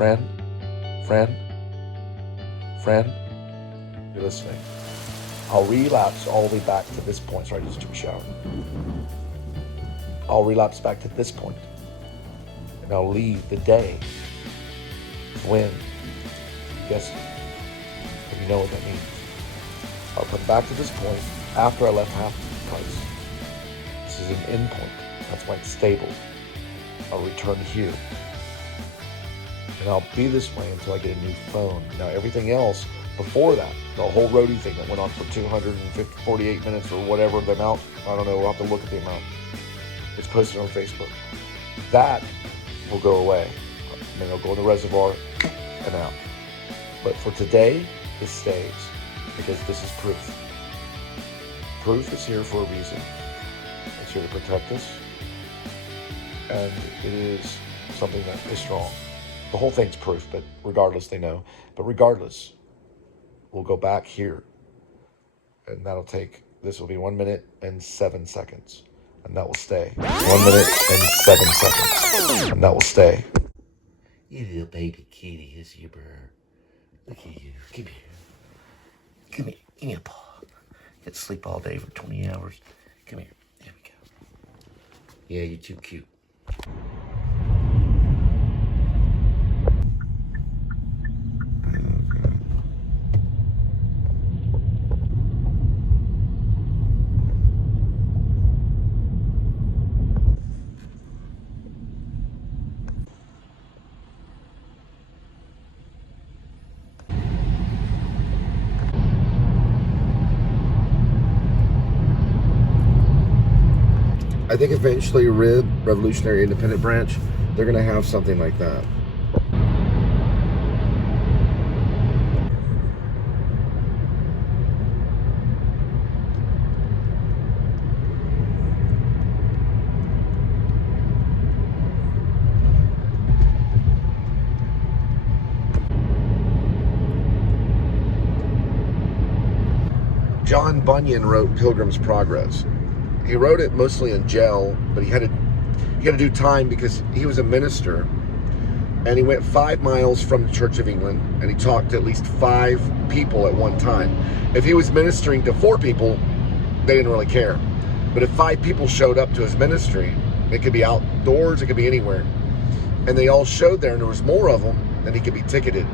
Friend, friend, friend, you're listening. I'll relapse all the way back to this point. Sorry, I just took a shower. I'll relapse back to this point, and I'll leave the day when, guess if you know what that means. I'll come back to this point after I left half price. This is an end point. That's why it's stable. I'll return here. And I'll be this way until I get a new phone. Now everything else before that, the whole roadie thing that went on for 248 minutes or whatever the amount, I don't know, we'll have to look at the amount. It's posted on Facebook. That will go away. And then it'll go in the reservoir and out. But for today, it stays because this is proof. Proof is here for a reason. It's here to protect us. And it is something that is strong. The whole thing's proof, but regardless, they know. But regardless, we'll go back here. And that'll take, this will be 1 minute and 7 seconds. And that will stay. 1 minute and 7 seconds. And that will stay. You little baby kitty, here's your bird. Look at you. Come here. Come here. Give me a paw. Get to sleep all day for 20 hours. Come here. There we go. Yeah, you're too cute. I think eventually RIB, Revolutionary Independent Branch, they're going to have something like that. John Bunyan wrote Pilgrim's Progress. He wrote it mostly in jail, but he had to do time because he was a minister, and he went 5 miles from the Church of England, and he talked to at least 5 people at one time. If he was ministering to 4 people, they didn't really care. But if 5 people showed up to his ministry, it could be outdoors, it could be anywhere, and they all showed there, and there was more of them, then he could be ticketed.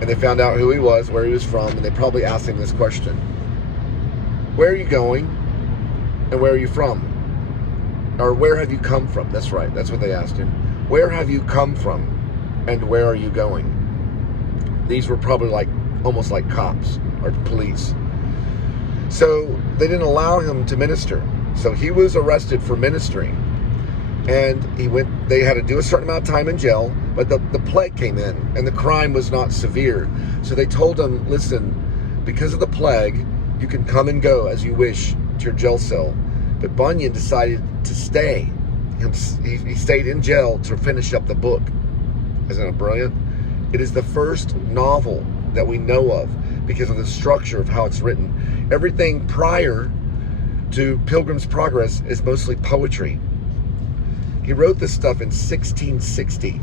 And they found out who he was, where he was from, and they probably asked him this question: where are you going? And where are you from? Or where have you come from? That's right, that's what they asked him. Where have you come from? And where are you going? These were probably like, almost like cops or police. So they didn't allow him to minister. So he was arrested for ministering. And they had to do a certain amount of time in jail, but the plague came in and the crime was not severe. So they told him, listen, because of the plague, you can come and go as you wish to your jail cell. But Bunyan decided to stay. He stayed in jail to finish up the book. Isn't it brilliant? It is the first novel that we know of because of the structure of how it's written. Everything prior to Pilgrim's Progress is mostly poetry. He wrote this stuff in 1660.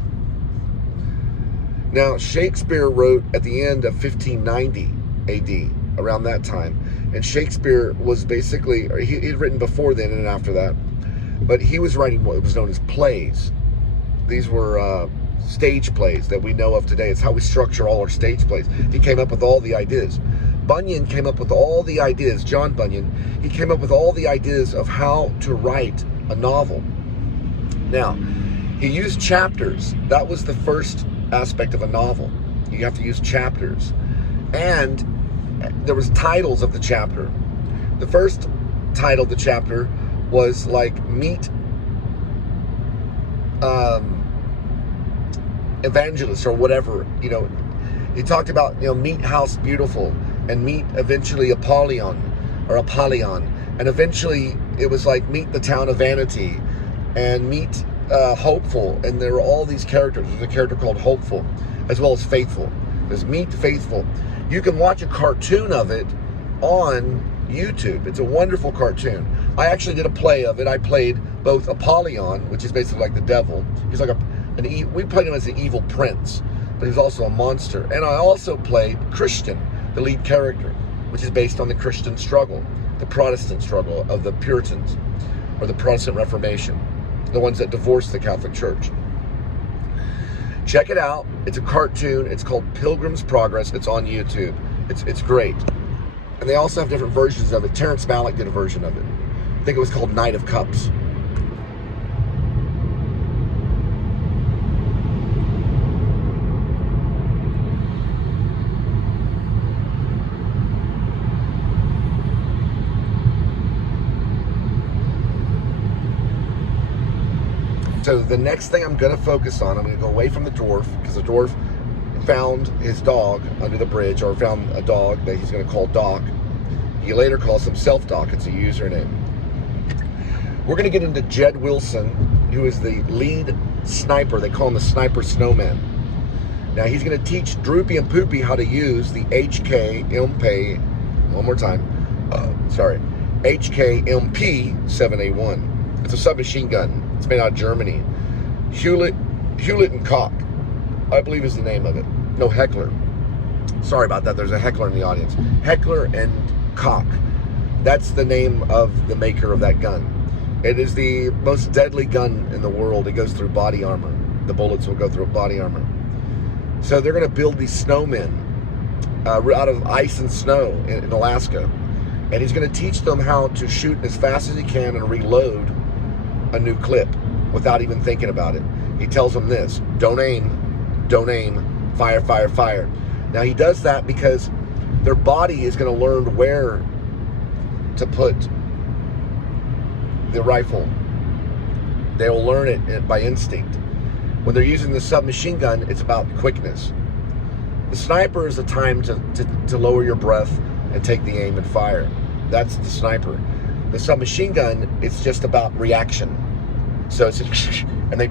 Now, Shakespeare wrote at the end of 1590 AD, around that time. And Shakespeare was basically, he'd written before then and after that, but he was writing what was known as plays. These were stage plays that we know of today. It's how we structure all our stage plays. He came up with all the ideas. Bunyan came up with all the ideas, John Bunyan, he came up with all the ideas of how to write a novel. Now, he used chapters. That was the first aspect of a novel. You have to use chapters. And there was titles of the chapter. The first title of the chapter was like Meet Evangelist or whatever. You know, he talked about, you know, Meet House Beautiful and Meet eventually Apollyon. And eventually it was like Meet the Town of Vanity and Meet Hopeful. And there were all these characters. There's a character called Hopeful as well as Faithful. There's Meet Faithful. You can watch a cartoon of it on YouTube. It's a wonderful cartoon. I actually did a play of it. I played both Apollyon, which is basically like the devil. He's like we played him as the evil prince. but he's also a monster. And I also played Christian, the lead character, which is based on the Christian struggle, the Protestant struggle of the Puritans, or the Protestant Reformation, the ones that divorced the Catholic Church. Check it out. It's a cartoon. It's called Pilgrim's Progress. It's on YouTube. It's great. And they also have different versions of it. Terrence Malick did a version of it. I think it was called Knight of Cups. So the next thing I'm going to focus on, I'm going to go away from the dwarf, because the dwarf found his dog under the bridge, or found a dog that he's going to call Doc. He later calls himself Doc. It's a username. We're going to get into Jed Wilson, who is the lead sniper. They call him the Sniper Snowman. Now he's going to teach Droopy and Poopy how to use the HKMP, one more time, HKMP 7A1. It's a submachine gun. It's made out of Germany. Hewlett and Koch, I believe is the name of it. No, Heckler. Sorry about that. There's a heckler in the audience. Heckler and Koch. That's the name of the maker of that gun. It is the most deadly gun in the world. It goes through body armor. The bullets will go through body armor. So they're going to build these snowmen out of ice and snow in Alaska. And he's going to teach them how to shoot as fast as he can and reload a new clip without even thinking about it. He tells them this: don't aim, fire, fire, fire. Now he does that because their body is going to learn where to put the rifle. They'll learn it by instinct. When they're using the submachine gun, it's about quickness. The sniper is a time to lower your breath and take the aim and fire. That's the sniper. The submachine gun, it's just about reaction. So it's and they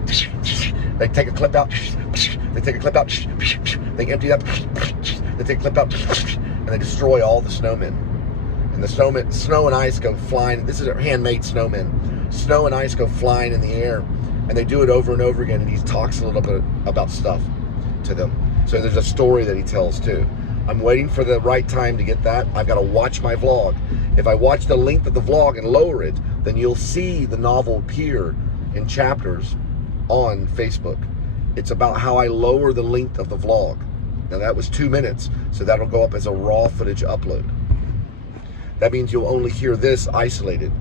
take a clip out, they take a clip out, they empty it up, they take a clip out, and they destroy all the snowmen. And the snow and ice go flying. This is a handmade snowmen. Snow and ice go flying in the air, and they do it over and over again. And he talks a little bit about stuff to them. So there's a story that he tells too. I'm waiting for the right time to get that. I've got to watch my vlog. If I watch the length of the vlog and lower it, then you'll see the novel appear in chapters on Facebook. It's about how I lower the length of the vlog. Now that was 2 minutes, so that'll go up as a raw footage upload. That means you'll only hear this isolated.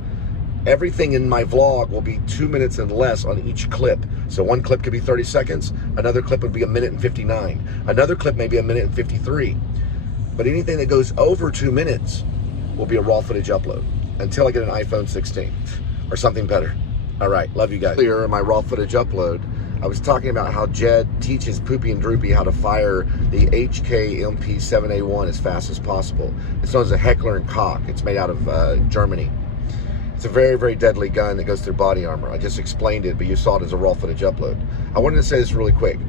Everything in my vlog will be 2 minutes and less on each clip. So one clip could be 30 seconds, another clip would be 1 minute and 59, another clip may be 1 minute and 53. But anything that goes over 2 minutes will be a raw footage upload until I get an iPhone 16 or something better. All right, love you guys. Earlier in my raw footage upload, I was talking about how Jed teaches Poopy and Droopy how to fire the HKMP 7A1 as fast as possible. It's known as a Heckler and Koch. It's made out of Germany. It's a very, very deadly gun that goes through body armor. I just explained it, but you saw it as a raw footage upload. I wanted to say this really quick.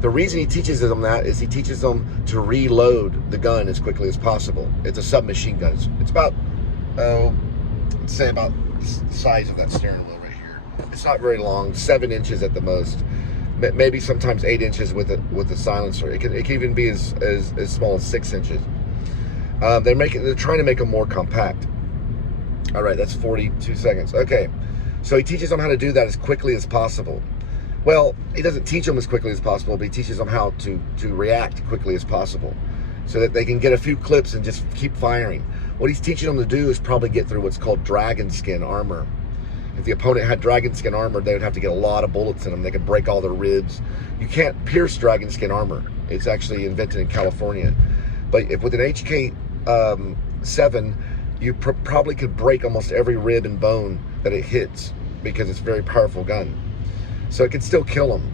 The reason he teaches them that is he teaches them to reload the gun as quickly as possible. It's a submachine gun. It's about, let's say about the size of that steering wheel right here. It's not very long, 7 inches at the most. Maybe sometimes 8 inches with the silencer. It can even be as small as 6 inches. They're trying to make them more compact. All right, that's 42 seconds. Okay, so he teaches them how to do that as quickly as possible. Well, he doesn't teach them as quickly as possible, but he teaches them how to react quickly as possible so that they can get a few clips and just keep firing. What he's teaching them to do is probably get through what's called dragon skin armor. If the opponent had dragon skin armor, they would have to get a lot of bullets in them. They could break all their ribs. You can't pierce dragon skin armor. It's actually invented in California. But with an HK7, you probably could break almost every rib and bone that it hits because it's a very powerful gun. So it could still kill them.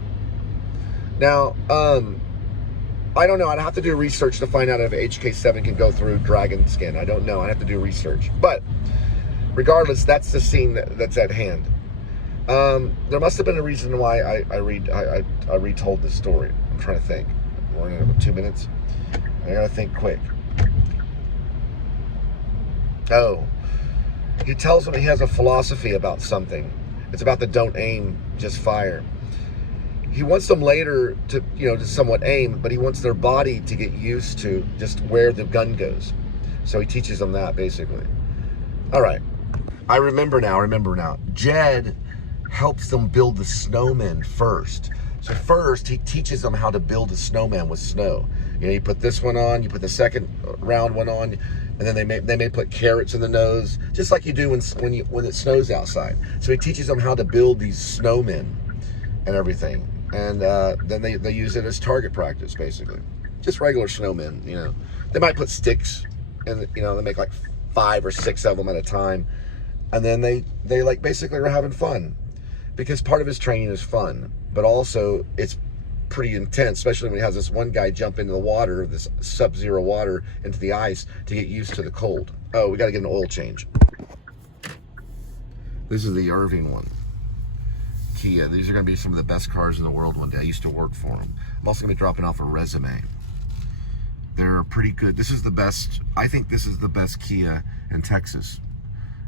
Now, I don't know. I'd have to do research to find out if HK7 can go through dragon skin. I don't know. I'd have to do research. But regardless, that's the scene that's at hand. There must have been a reason why I retold this story. I'm trying to think. We're running about 2 minutes. I gotta think quick. Oh, he tells them he has a philosophy about something. It's about the don't aim, just fire. he wants them later to, to somewhat aim, but he wants their body to get used to just where the gun goes. So he teaches them that, basically. All right. I remember now. Jed helps them build the snowman first. So first, he teaches them how to build a snowman with snow. You put this one on, you put the second round one on, and then they may put carrots in the nose, just like you do when it snows outside. So he teaches them how to build these snowmen and everything. And then they use it as target practice, basically. Just regular snowmen, They might put sticks, and they make like 5 or 6 of them at a time. And then they like basically are having fun, because part of his training is fun, but also it's pretty intense, especially when he has this one guy jump into the water, this sub-zero water, into the ice to get used to the cold. Oh, we got to get an oil change. This is the Irving one. Kia. These are going to be some of the best cars in the world one day. I used to work for them. I'm also going to be dropping off a resume. They're pretty good. This is the best. I think this is the best Kia in Texas.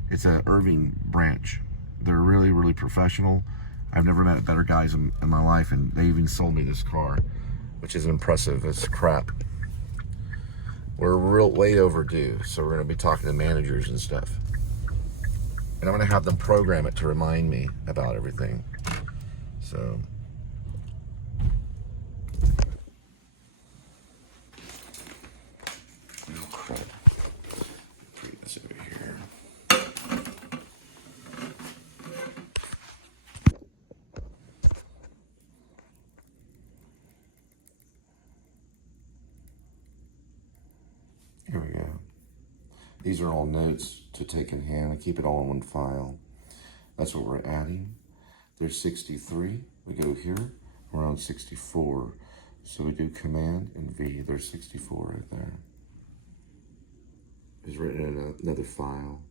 It's a Irving branch. They're really, really professional. I've never met better guys in my life, and they even sold me this car, which is impressive as crap. We're way overdue, so we're going to be talking to managers and stuff. And I'm going to have them program it to remind me about everything. So... oh, crap. Put this over here. Here we go. These are all notes to take in hand. I keep it all in one file. That's what we're adding. There's 63. We go here. We're on 64. So we do Command and V. There's 64 right there. It's written in another file.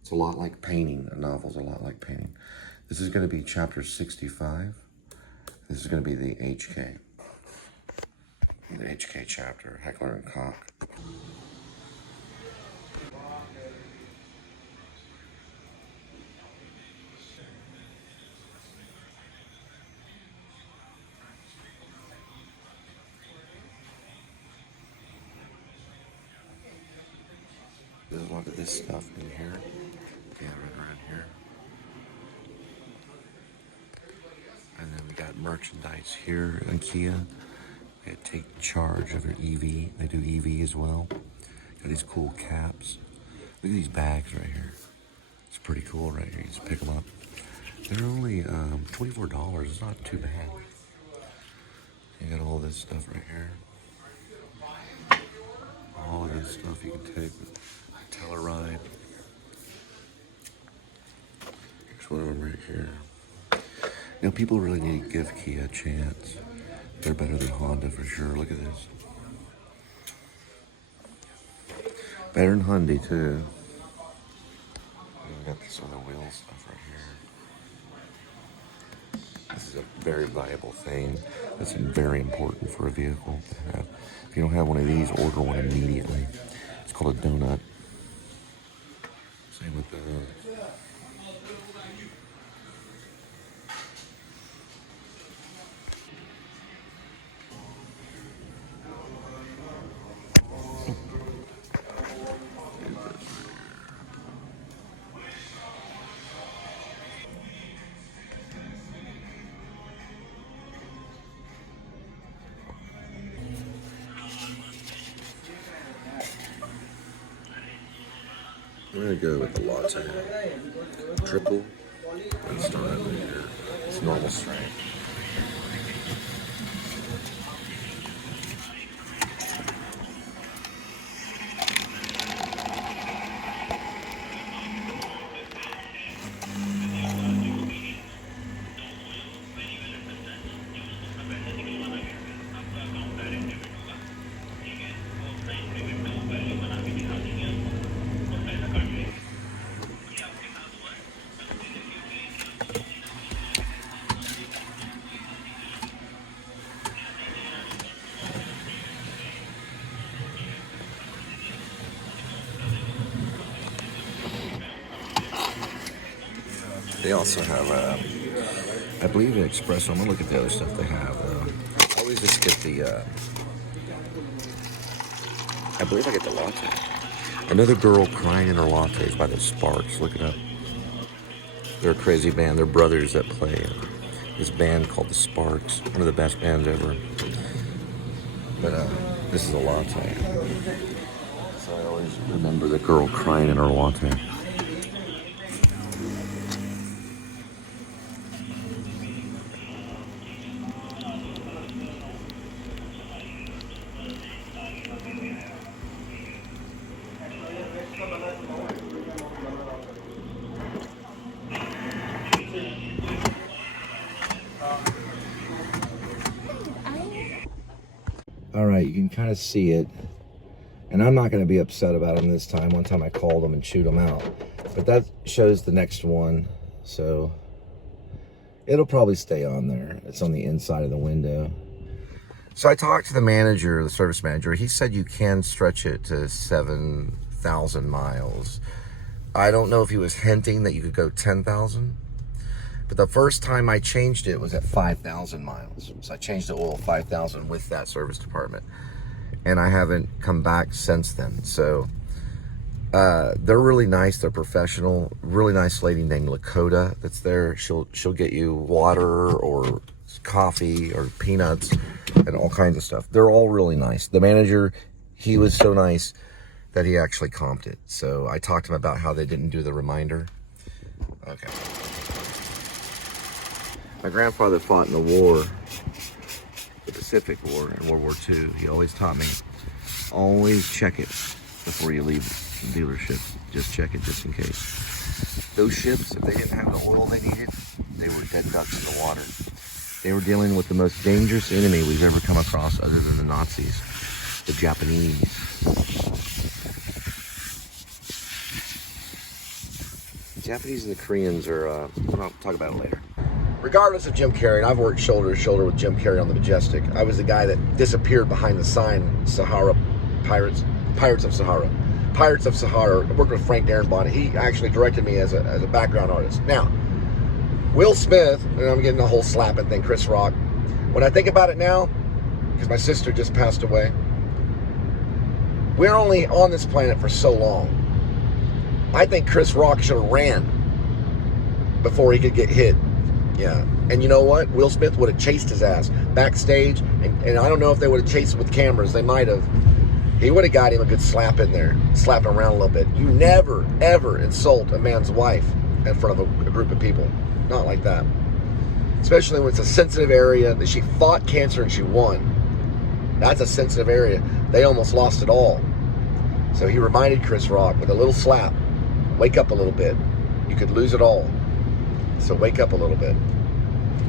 It's a lot like painting. A novel's a lot like painting. This is going to be chapter 65. This is going to be the HK. The HK chapter, Heckler and Koch. There's a lot of this stuff in here. Yeah, right around here. And then we got merchandise here in Kia. They take charge of their EV. They do EV as well. Got these cool caps. Look at these bags right here. It's pretty cool right here. You just pick them up. They're only $24. It's not too bad. You got all this stuff right here. All of this stuff you can take. Telluride. Here's one of them right here. People really need to give Kia a chance. They're better than Honda for sure. Look at this. Better than Hyundai too. We got this other wheel stuff right here. This is a very valuable thing. That's very important for a vehicle to have. If you don't have one of these, order one immediately. It's called a donut. Same with the I'm gonna go with the latte. Triple. And start over here. It's normal strength. They also have I believe in espresso. I'm gonna look at the other stuff they have. I always just get the. I believe I get the latte. Another girl crying in her lattes by the Sparks. Look it up. They're a crazy band. They're brothers that play this band called the Sparks. One of the best bands ever. But this is a latte. So I always remember the girl crying in her latte. All right, you can kind of see it. And I'm not going to be upset about them this time. One time I called them and chewed them out. But that shows the next one. So it'll probably stay on there. It's on the inside of the window. So I talked to the manager, the service manager. He said you can stretch it to 7,000 miles. I don't know if he was hinting that you could go 10,000. But the first time I changed it was at 5,000 miles. So I changed the oil 5,000 with that service department. And I haven't come back since then. So they're really nice. They're professional. Really nice lady named Lakota that's there. She'll get you water or coffee or peanuts and all kinds of stuff. They're all really nice. The manager, he was so nice that he actually comped it. So I talked to him about how they didn't do the reminder. Okay. My grandfather fought in the war, the Pacific War in World War II. He always taught me, always check it before you leave the dealership. Just check it just in case. Those ships, if they didn't have the oil they needed, they were dead ducks in the water. They were dealing with the most dangerous enemy we've ever come across other than the Nazis, the Japanese. The Japanese and the Koreans are, I'll talk about it later. Regardless of Jim Carrey, and I've worked shoulder to shoulder with Jim Carrey on the Majestic. I was the guy that disappeared behind the sign, Sahara Pirates of Sahara. Pirates of Sahara. I worked with Frank Darren. He actually directed me as a background artist. Now, Will Smith, and I'm getting the whole slapping thing, Chris Rock. When I think about it now, because my sister just passed away, we're only on this planet for so long. I think Chris Rock should have ran before he could get hit. Yeah, and you know what? Will Smith would have chased his ass backstage, and I don't know if they would have chased with cameras. They might have. He would have got him a good slap in there, slap him around a little bit. You never, ever insult a man's wife in front of a group of people. Not like that. Especially when it's a sensitive area that she fought cancer and she won. That's a sensitive area. They almost lost it all. So he reminded Chris Rock with a little slap, wake up a little bit. You could lose it all. So wake up a little bit.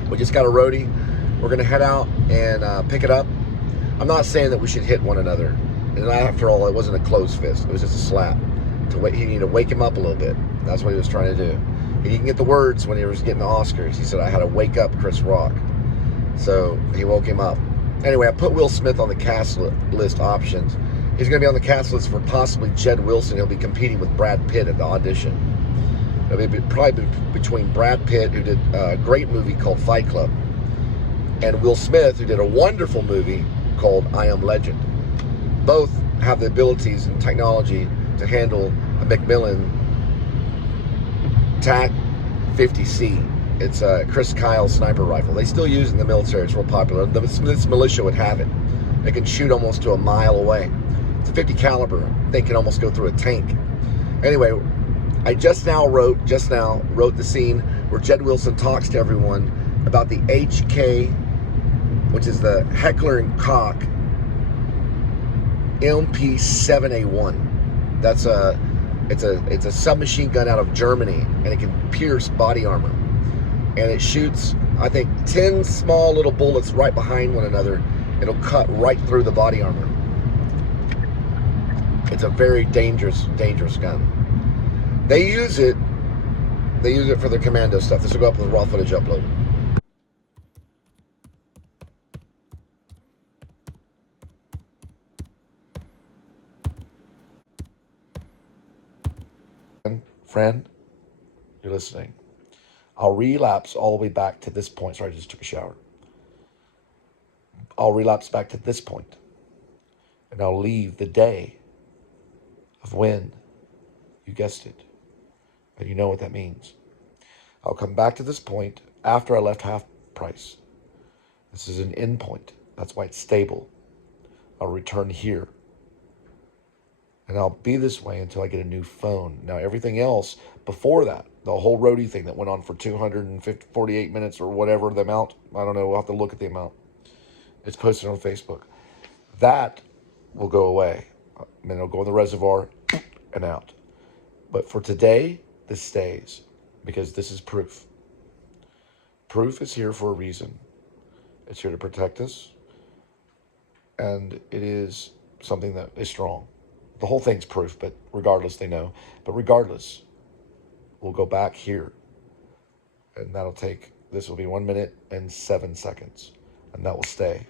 We just got a roadie. We're going to head out and pick it up. I'm not saying that we should hit one another. And after all, it wasn't a closed fist. It was just a slap. He needed to wake him up a little bit. That's what he was trying to do. He didn't get the words when he was getting the Oscars. He said, I had to wake up Chris Rock. So he woke him up. Anyway, I put Will Smith on the cast list options. He's going to be on the cast list for possibly Jed Wilson. He'll be competing with Brad Pitt at the audition. It'll be probably between Brad Pitt, who did a great movie called Fight Club, and Will Smith, who did a wonderful movie called I Am Legend. Both have the abilities and technology to handle a Macmillan TAC 50C. It's a Chris Kyle sniper rifle. They still use it in the military. It's real popular. This militia would have it. They can shoot almost to a mile away. It's a 50 caliber. They can almost go through a tank. Anyway, I just now wrote the scene where Jed Wilson talks to everyone about the HK, which is the Heckler and Koch MP7A1. That's it's a submachine gun out of Germany, and it can pierce body armor. And it shoots, I think, 10 small little bullets right behind one another. It'll cut right through the body armor. It's a very dangerous gun. They use it for their commando stuff. This will go up with raw footage upload. Friend, you're listening. I'll relapse all the way back to this point. Sorry, I just took a shower. I'll relapse back to this point, and I'll leave the day of when, you guessed it, and you know what that means. I'll come back to this point after I left half price. This is an end point. That's why it's stable. I'll return here. And I'll be this way until I get a new phone. Now, everything else before that, the whole roadie thing that went on for 248 minutes or whatever the amount, I don't know, we'll have to look at the amount. It's posted on Facebook. That will go away. And it'll go in the reservoir and out. But for today, this stays because this is proof. Proof is here for a reason. It's here to protect us. And it is something that is strong. The whole thing's proof, but regardless, they know. But regardless, we'll go back here. And that'll take, this will be 1 minute and 7 seconds. And that will stay.